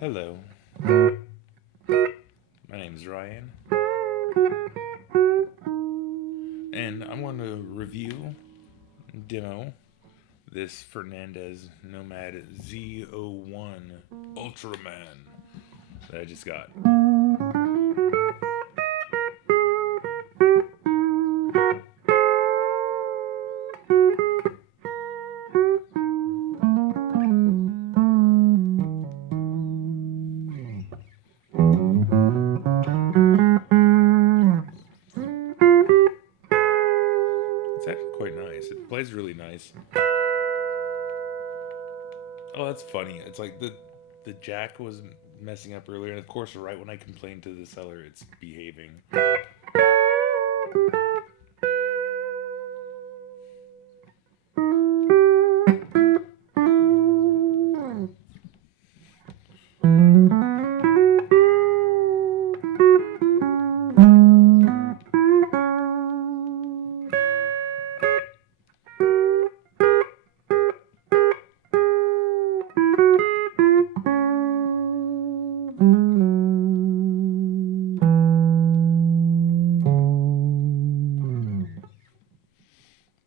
Hello, my name is Ryan, and I'm going to review, demo this Fernandes Nomad Z01 Ultraman that I just got. It's actually quite nice. It plays really nice. Oh, that's funny. It's like the jack was messing up earlier, and of course, right when I complained to the seller, it's behaving.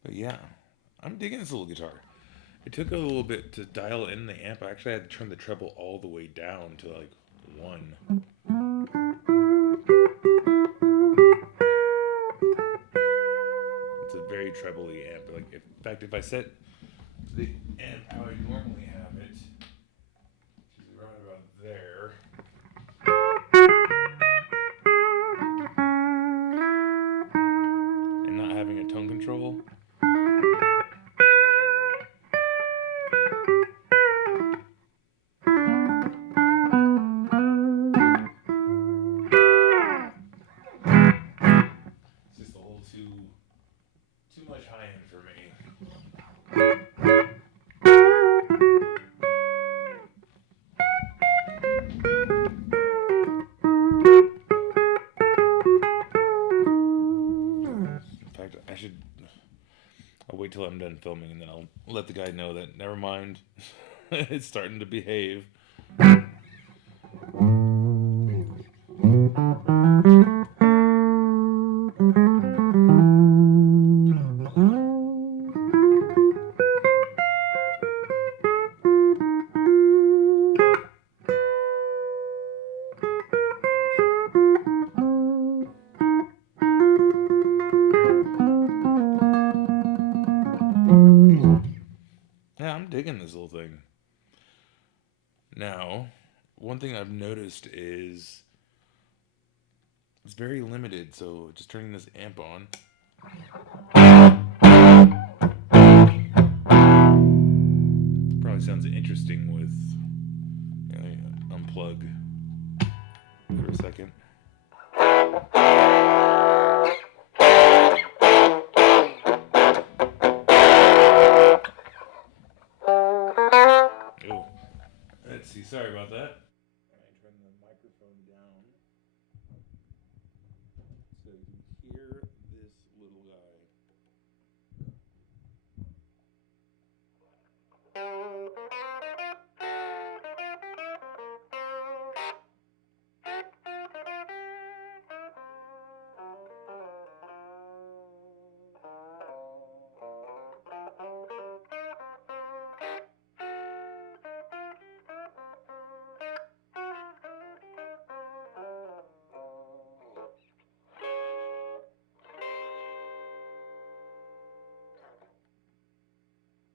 But yeah, I'm digging this little guitar. It took a little bit to dial in the amp. I actually had to turn the treble all the way down to like 1. It's a very trebly amp. Like, in fact, if I set the amp how I normally have it, which is right about there, and not having a tone control, it's just a little too much high end for me. In fact, I'll wait till I'm done filming and then I'll let the guy know that never mind. It's starting to behave. Yeah, I'm digging this little thing. Now, one thing I've noticed is it's very limited, so just turning this amp on. Probably sounds interesting with, unplug for a second. Oh, let's see. Sorry about that. I turn the microphone down so you can hear this little guy.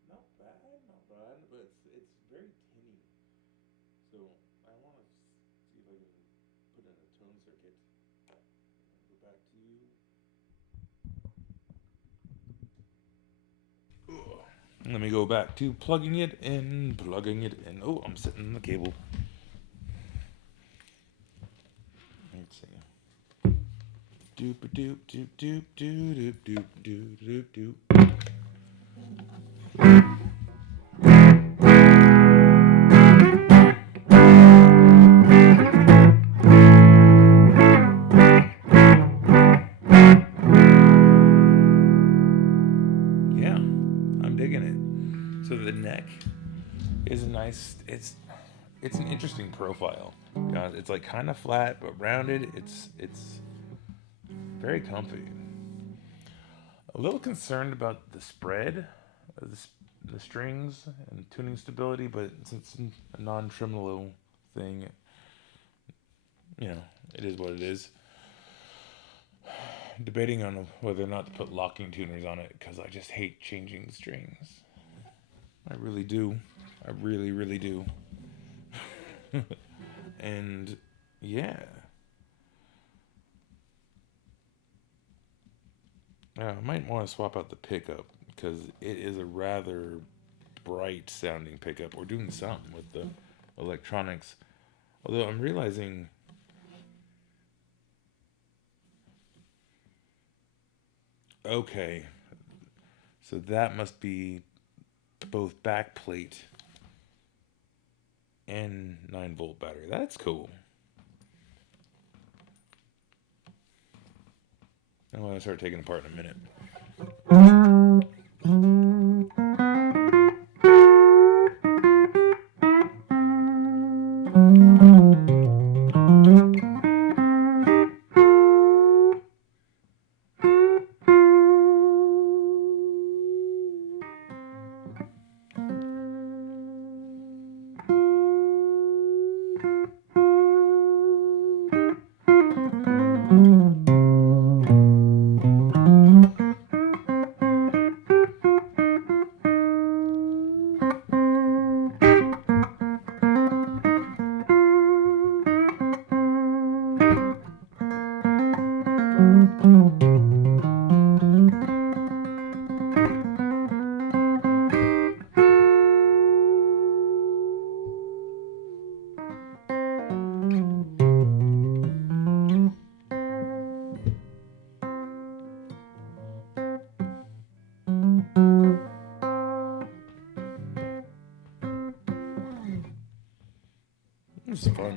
Not bad, but it's very tinny. So I want to see if I can put in a tone circuit. Go back to. Ugh. Let me go back to plugging it in. Oh, I'm sitting on the cable. Let's see. Doop doop doop doop doop doop doop doop doop. So the neck is a nice. It's it's an interesting profile. It's like kind of flat but rounded. It's very comfy. A little concerned about the spread of the strings and tuning stability, but since it's a non-tremolo thing, it is what it is. Debating on whether or not to put locking tuners on it because I just hate changing strings. I really do. I really, really do. And yeah. I might want to swap out the pickup because it is a rather bright sounding pickup. We're doing something with the electronics. Although I'm realizing okay, so that must be both backplate and 9-volt battery. That's cool. I'm going to start taking it apart in a minute. It's fun.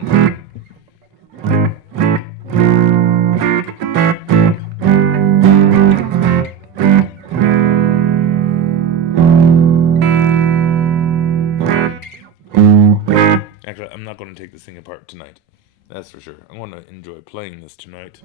Actually, I'm not going to take this thing apart tonight. That's for sure. I want to enjoy playing this tonight.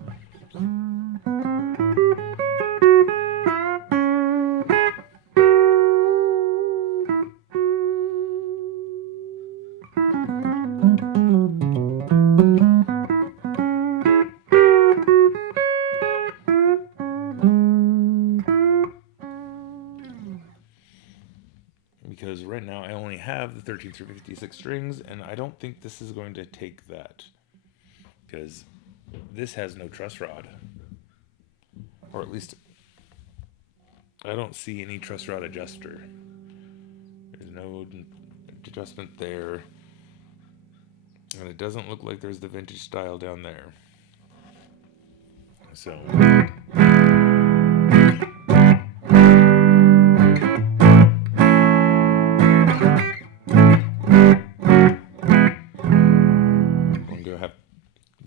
Because right now I only have the 13 through 56 strings, and I don't think this is going to take that. Because this has no truss rod. Or at least I don't see any truss rod adjuster. There's no adjustment there. And it doesn't look like there's the vintage style down there. So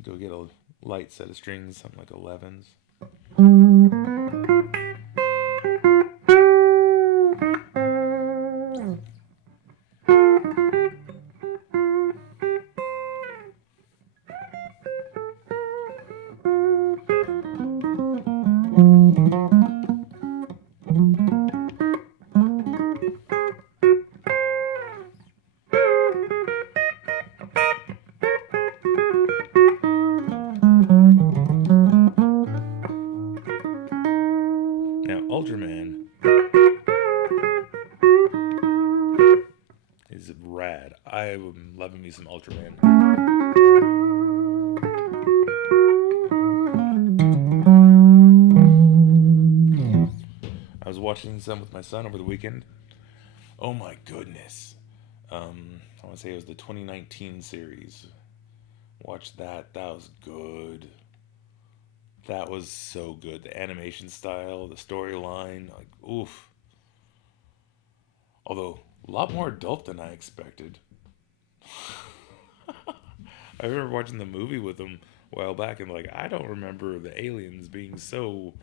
go get a light set of strings, something like 11s. Now, Ultraman is rad. I'm loving me some Ultraman. I was watching some with my son over the weekend. Oh my goodness. I want to say it was the 2019 series. Watch that. That was good. That was so good. The animation style, the storyline, like, oof. Although, a lot more adult than I expected. I remember watching the movie with them a while back and, like, I don't remember the aliens being so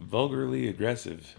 vulgarly aggressive.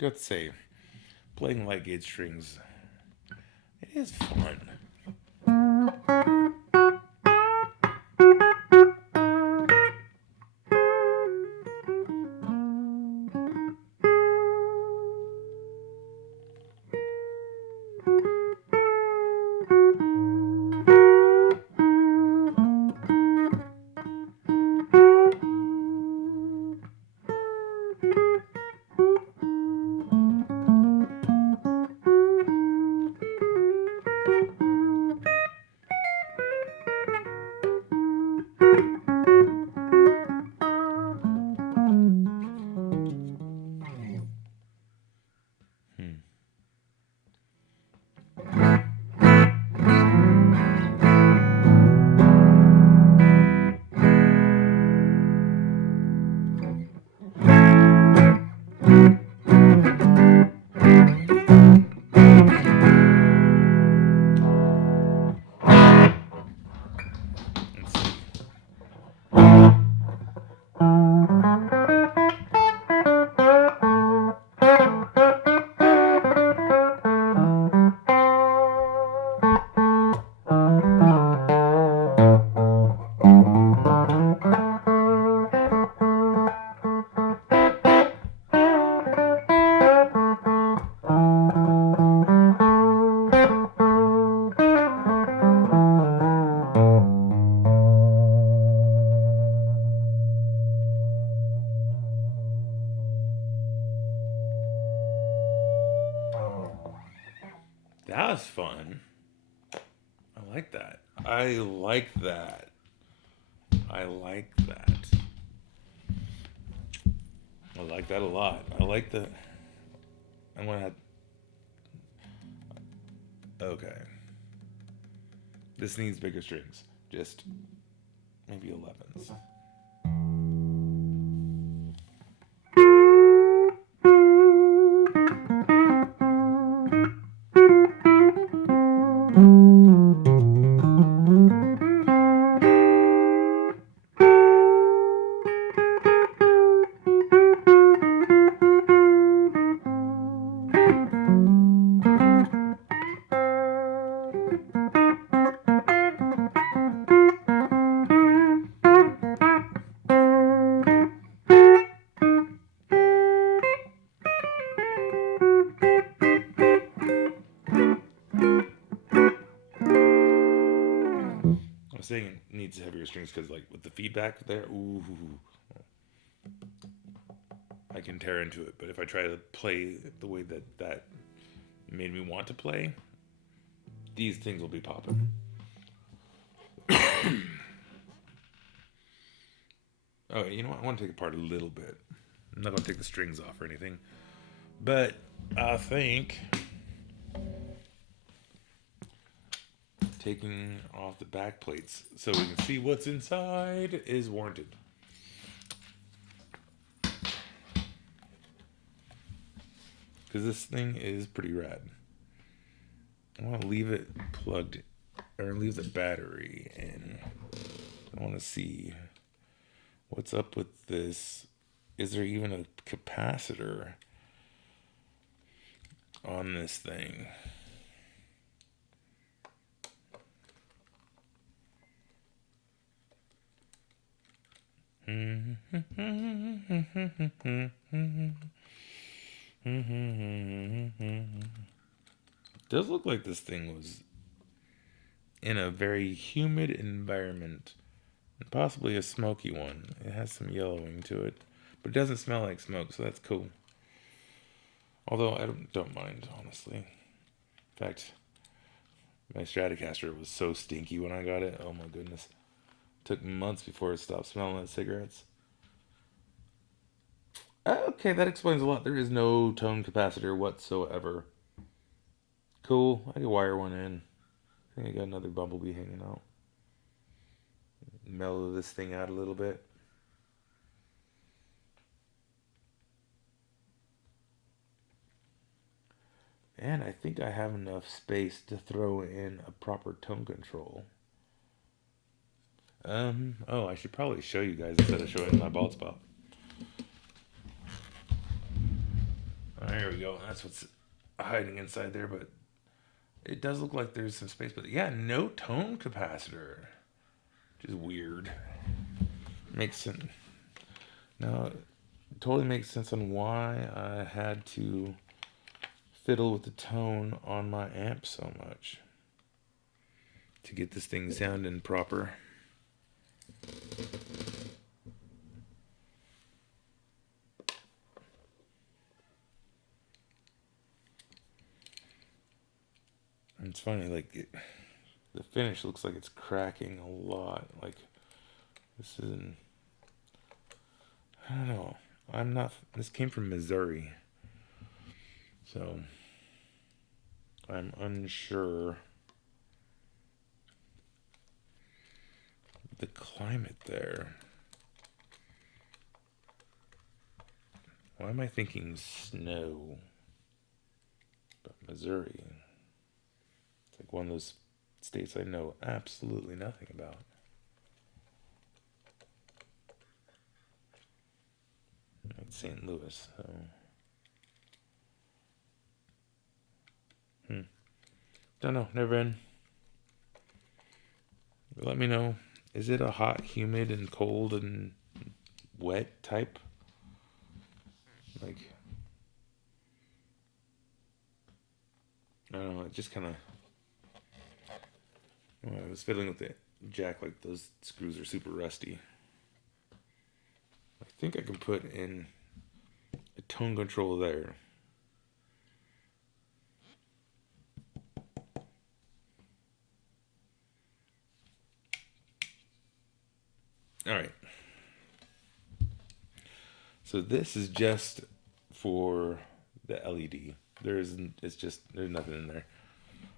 do have to say, playing light gauge strings, it is fun. That was fun. I like that. I like that. I like that. I like that a lot. I like the... I'm going to have... Okay. This needs bigger strings. Just maybe 11s. I'm saying it needs heavier strings because, like, with the feedback there, ooh, I can tear into it. But if I try to play the way that made me want to play, these things will be popping. Oh, you know what? I want to take it apart a little bit. I'm not going to take the strings off or anything. But I think taking off the back plates so we can see what's inside is warranted. Because this thing is pretty rad. I want to leave it plugged, or leave the battery in. I want to see what's up with this. Is there even a capacitor on this thing? Does look like this thing was in a very humid environment, and possibly a smoky one. It has some yellowing to it, but it doesn't smell like smoke, so that's cool. Although I don't mind, honestly. In fact, my Stratocaster was so stinky when I got it. Oh my goodness. It took months before it stopped smelling like cigarettes. Okay, that explains a lot. There is no tone capacitor whatsoever. Cool. I can wire one in. I think I got another bumblebee hanging out. Mellow this thing out a little bit. And I think I have enough space to throw in a proper tone control. Oh, I should probably show you guys instead of showing my bald spot. There we go. That's what's hiding inside there, but it does look like there's some space. But yeah, no tone capacitor, which is weird. Makes sense. Now, it totally makes sense on why I had to fiddle with the tone on my amp so much to get this thing sounding proper. It's funny, like the finish looks like it's cracking a lot. Like this isn't. I don't know. I'm not. This came from Missouri, so I'm unsure. The climate there. Why am I thinking snow? But Missouri. It's like one of those states I know absolutely nothing about. Like St. Louis, so. Don't know, never been. But let me know. Is it a hot, humid, and cold and wet type? Like, I don't know, it just kind of. When I was fiddling with the jack, like those screws are super rusty. I think I can put in a tone control there. All right. So this is just for the LED. There's nothing in there.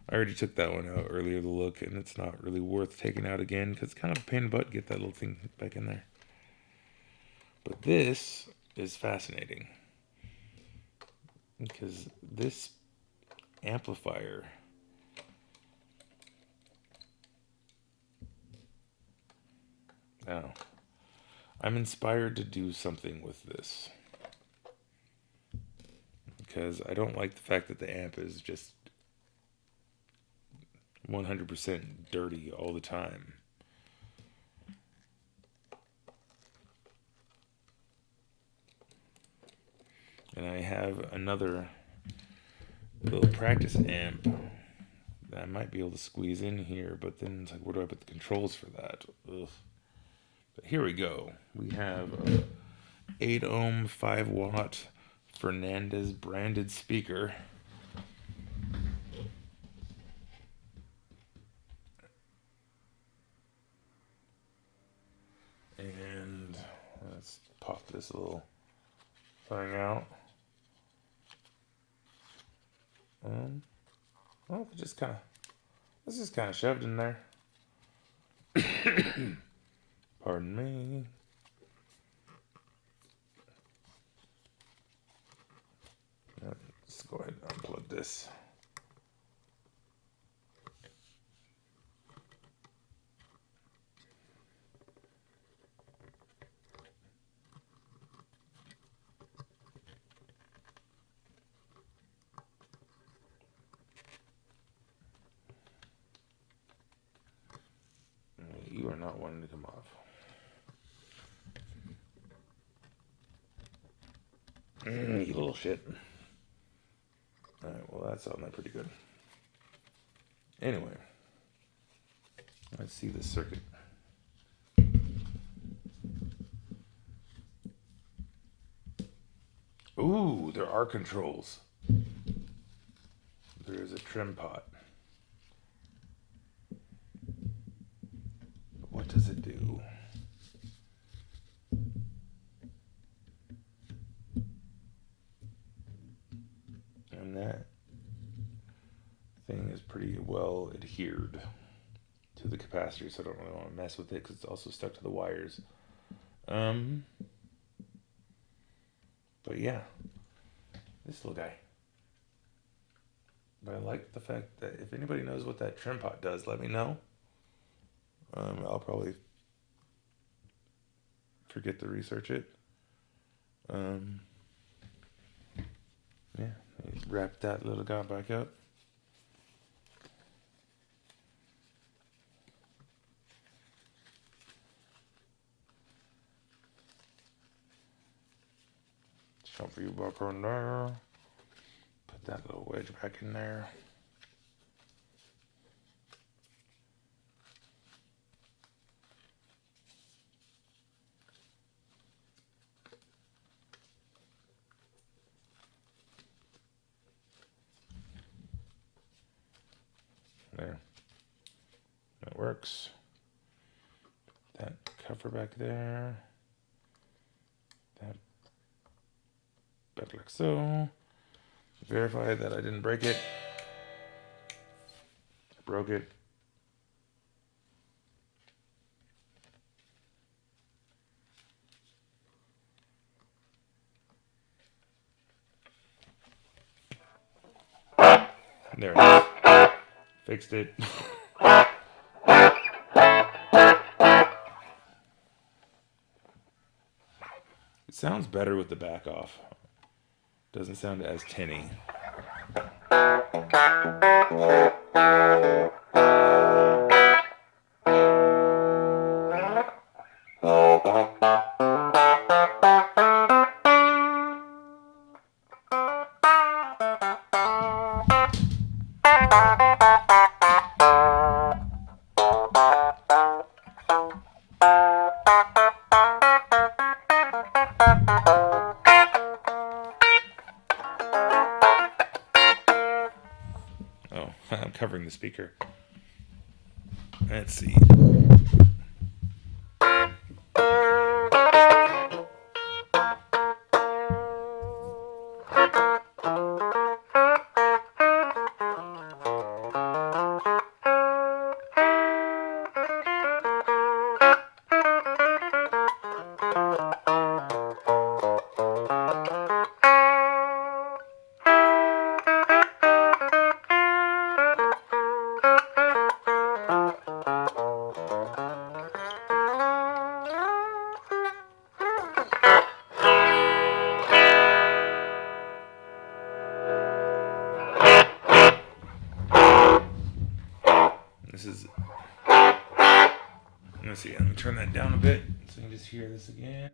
I already took that one out earlier to look, and it's not really worth taking out again because it's kind of a pain in the butt to get that little thing back in there. But this is fascinating because this amplifier now I'm inspired to do something with this because I don't like the fact that the amp is just 100% dirty all the time. And I have another little practice amp that I might be able to squeeze in here, but then it's like, where do I put the controls for that? Ugh. But here we go. We have a 8 ohm, 5 watt Fernandes branded speaker. And let's pop this little thing out. Well, this is kind of shoved in there. Pardon me. Let's go ahead and unplug this. You are not wanting to come off. You little shit. Alright, well that sounded pretty good. Anyway, let's see the circuit. Ooh, there are controls. There is a trim pot. What does it do? And that thing is pretty well adhered to the capacitor, so I don't really want to mess with it because it's also stuck to the wires. But yeah, this little guy. But I like the fact that if anybody knows what that trim pot does, let me know. I'll probably forget to research it. Yeah, wrap that little guy back up. Jump you back on there. Put that little wedge back in there. There. That works. That cover back there. That back like so. Verify that I didn't break it. I broke it. There it is. Fixed it. It sounds better with the back off. Doesn't sound as tinny. Oh, I'm covering the speaker. Let's see. This is. Let's see. Let me turn that down a bit so you can just hear this again.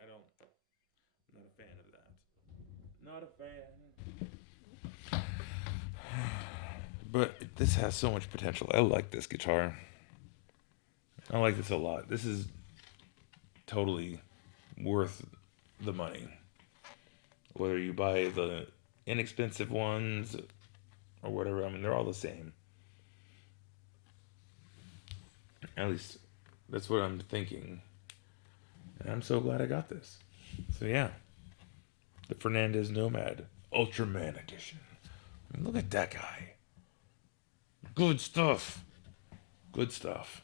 Okay, I'm not a fan of that. Not a fan. But this has so much potential. I like this guitar. I like this a lot. This is totally worth the money. Whether you buy the inexpensive ones or whatever, I mean, they're all the same. At least that's what I'm thinking. And I'm so glad I got this. So yeah, the Fernandes Nomad Ultraman Edition. I mean, look at that guy. Good stuff. Good stuff.